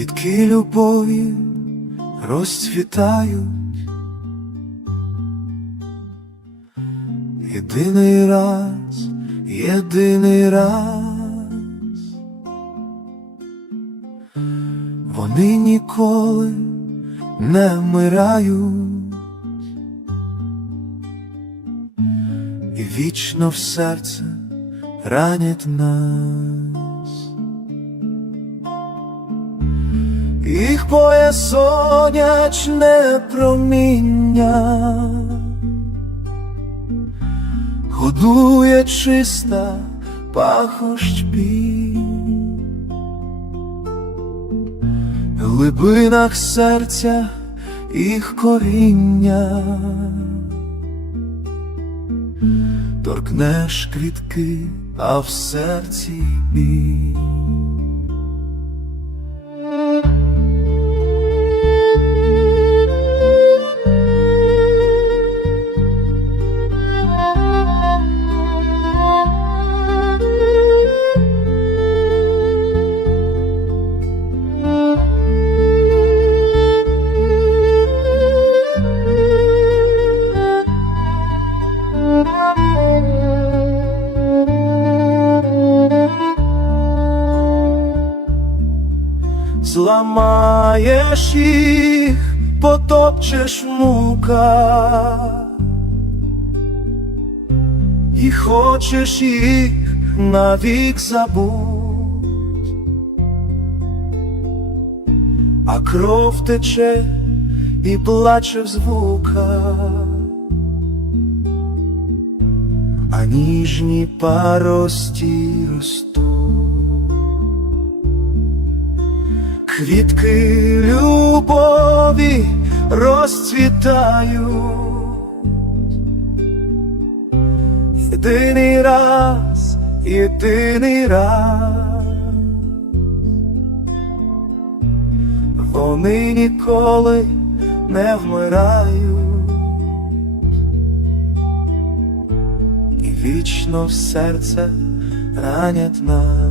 Квітки любові розцвітають. Єдиний раз, єдиний раз. Вони ніколи не вмирають. І вічно в серце ранять нас. Їх поє сонячне проміння, годує чиста пахощ пінь. В глибинах серця їх коріння, торкнеш квітки, а в серці біль. Зламаєш їх, потопчеш в муках і хочеш їх навік забуть, а кров тече і плаче в звуках, а ніжні парості ростуть. Квітки любові розцвітають. Єдиний раз, єдиний раз. Вони ніколи не вмирають. І вічно в серце ранять нас.